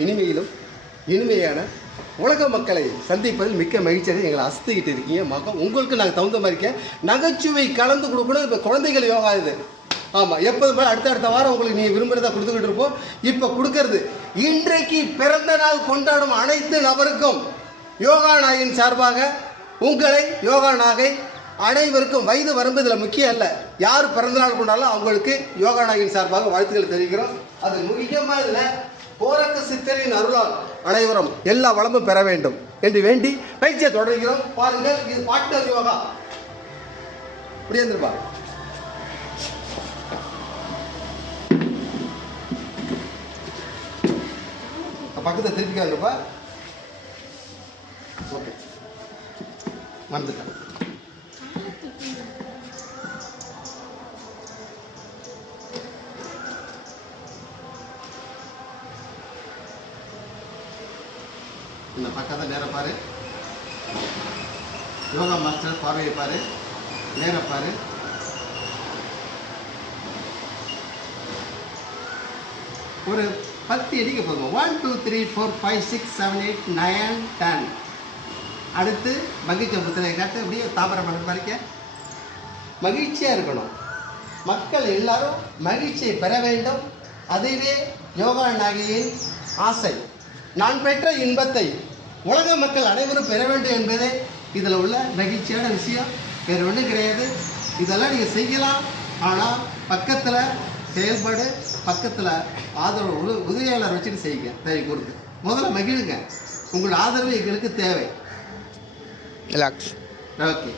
இனிமையிலும் இனிமையான உலக மக்களை சந்திப்பதில் மிக்க மகிழ்ச்சியாக எங்களை அசத்துக்கிட்டு இருக்கீங்க. உங்களுக்கு நாங்கள் தகுந்த மாதிரிக்க நகைச்சுவை கலந்து கொடுக்கணும். இப்போ குழந்தைகள் யோகா இது. ஆமாம், எப்போது போல அடுத்த வாரம் உங்களுக்கு நீங்கள் விரும்புகிறதா கொடுத்துக்கிட்டு இருப்போம். இப்போ கொடுக்கறது இன்றைக்கு பிறந்த நாள் கொண்டாடும் அனைத்து நபருக்கும் யோகா நாயின் சார்பாக உங்களை யோகா நாகை அனைவருக்கும் வயது வரம்பு இதில் முக்கியம் இல்லை. யார் பிறந்தநாள் கொண்டாலும் அவங்களுக்கு யோகா நாயின் சார்பாக வாழ்த்துக்கள் தெரிவிக்கிறோம். அது முக்கியமாக இதில் கோரக்க சித்தரின் அருளால் அனைவரும் எல்லா வளமும் பெற வேண்டும் என்று வேண்டி பயிற்சியை தொடர்கிறோம். பாருங்கள், இது பார்ட்னர் யோகா. புரியுதுப்பா? பக்கத்தை திருப்பிக்காங்கப்பா. ஓகே, வந்துட்டேன். இந்த பக்கத்தை நேர பாரு. யோகா மாஸ்டர் பார்வையை பாரு, நேர பாரு. ஒரு 10 அடிக்க போதும். 1 2 3 4 5 6 7 8 9 10. அடுத்து மகிழ்ச்சி புத்தனை காட்டு. அப்படியே தாமரை பண்ண பாருங்க. மகிழ்ச்சியாக இருக்கணும். மக்கள் எல்லாரும் மகிழ்ச்சியை பெற வேண்டும். அதுவே யோகா நாகியின் ஆசை. நான் பெற்ற இன்பத்தை உலக மக்கள் அனைவரும் பெற வேண்டும் என்பதே இதில் உள்ள மகிழ்ச்சியான விஷயம். வேறு ஒன்றும் கிடையாது. இதெல்லாம் நீங்கள் செய்யலாம். ஆனால் பக்கத்தில் செயல்பாடு, பக்கத்தில் ஆதரவு உதவியாளர் வச்சுட்டு செய்யுங்க. தயவு கொடுத்து முதல்ல மகிழுங்க. உங்களோட ஆதரவு எங்களுக்கு தேவை. ரிலாக்ஸ். ஓகே.